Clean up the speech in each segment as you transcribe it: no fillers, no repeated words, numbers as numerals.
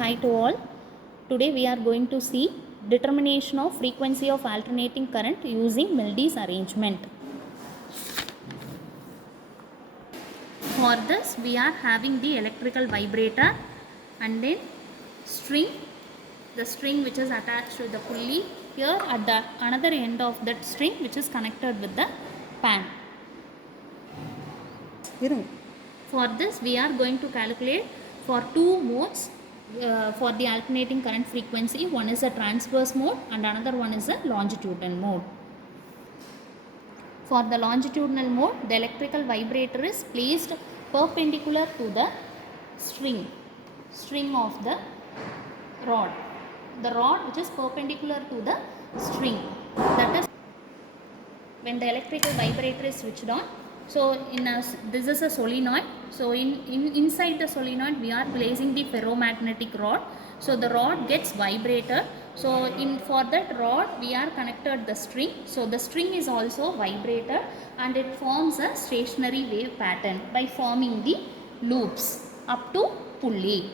Hi to all. Today we are going to see determination of frequency of alternating current using Melde's arrangement. For this we are having the electrical vibrator and then string, the string which is attached to the pulley here at the another end of that string which is connected with the pan. For this we are going to calculate for two modes for the alternating current frequency. One is a transverse mode and another one is a longitudinal mode. For the longitudinal mode, the electrical vibrator is placed perpendicular to the string of the rod. The rod which is perpendicular to the string. That is when the electrical vibrator is switched on. So this is a solenoid. So inside the solenoid we are placing the ferromagnetic rod. So the rod gets vibrated. So for that rod we are connected the string. So the string is also vibrated and it forms a stationary wave pattern by forming the loops up to pulley.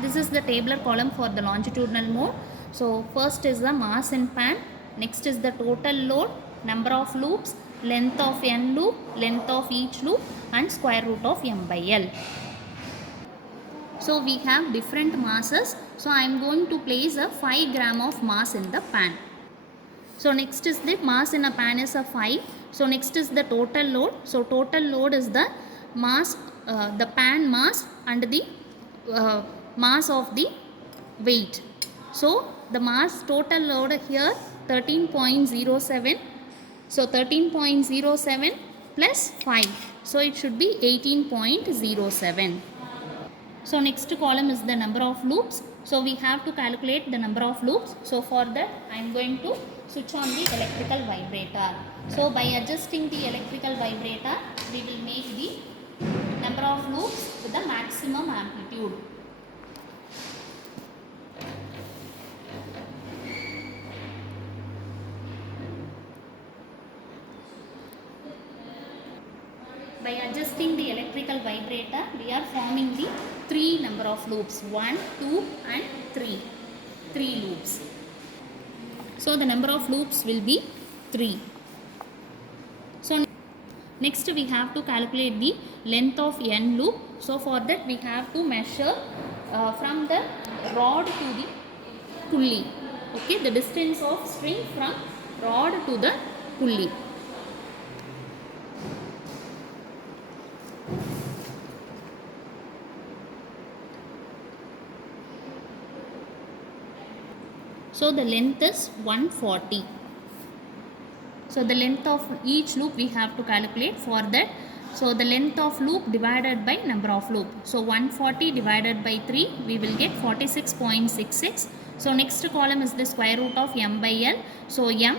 This is the tabular column for the longitudinal mode. So first is the mass in pan, next is the total load, number of loops, length of n loop, length of each loop and square root of m by L. So we have different masses. So I am going to place a 5 gram of mass in the pan. So next is the mass in a pan is a 5. So next is the total load. So total load is the mass, the pan mass and the mass of the weight. So the mass total load here 13.07. So 13.07 plus 5. So it should be 18.07. So next column is the number of loops. So we have to calculate the number of loops. So for that I am going to switch on the electrical vibrator. So by adjusting the electrical vibrator we will make the number of loops with the maximum amplitude. By adjusting the electrical vibrator, we are forming the 3 number of loops, 1, 2 and 3. 3 loops. So the number of loops will be 3. So next we have to calculate the length of n loop. So for that we have to measure from the rod to the pulley. Okay, the distance of string from rod to the pulley. So the length is 140. So the length of each loop we have to calculate for that. So the length of loop divided by number of loop. So 140 divided by 3 we will get 46.66. So next column is the square root of m by L. So m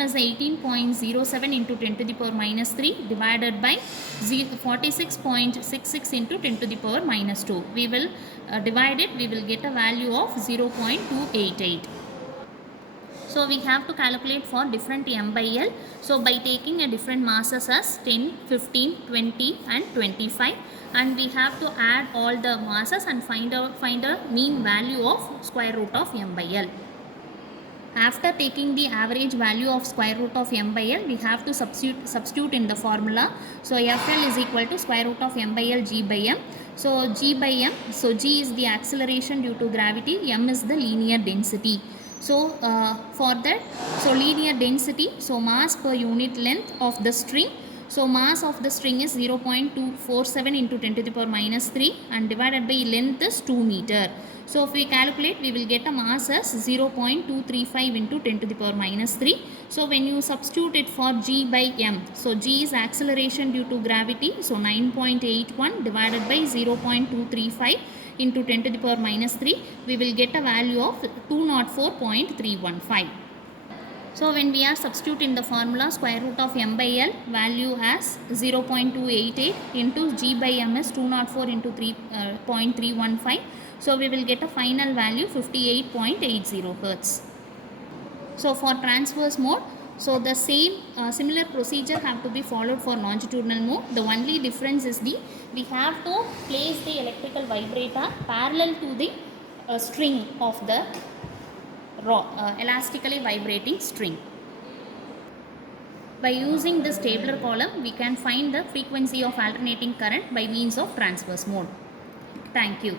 is 18.07 into 10 to the power minus 3 divided by 46.66 into 10 to the power minus 2. We will divide it, we will get a value of 0.288. So we have to calculate for different m by L. So by taking a different masses as 10, 15, 20 and 25 and we have to add all the masses and find a mean value of square root of m by L. After taking the average value of square root of m by L, we have to substitute in the formula. So Fl is equal to square root of m by L g by m. So g by m, so g is the acceleration due to gravity, m is the linear density. So for that, so linear density, so mass per unit length of the string. So mass of the string is 0.247 into 10 to the power minus 3 and divided by length is 2 meter. So if we calculate, we will get a mass as 0.235 into 10 to the power minus 3. So when you substitute it for g by m, so g is acceleration due to gravity, so 9.81 divided by 0.235 into 10 to the power minus 3, we will get a value of 204.315. So when we are substituting the formula, square root of m by L value as 0.288 into g by m is 204 into 3.315. So we will get a final value 58.80 Hertz. So for transverse mode, So the same similar procedure have to be followed for longitudinal move. The only difference is we have to place the electrical vibrator parallel to the string of the elastically vibrating string. By using this tabular column, we can find the frequency of alternating current by means of transverse mode. Thank you.